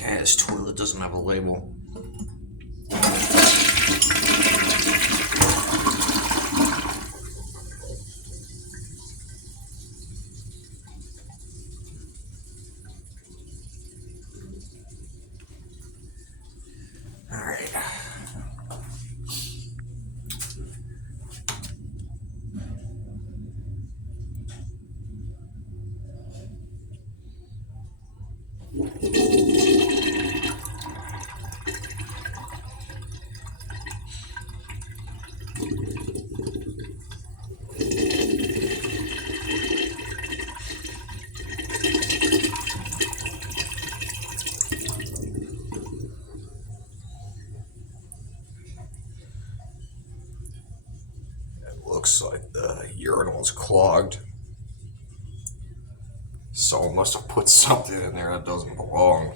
Yeah, this toilet doesn't have a label. Alright. Looks like the urinal is clogged. Someone must have put something in there that doesn't belong.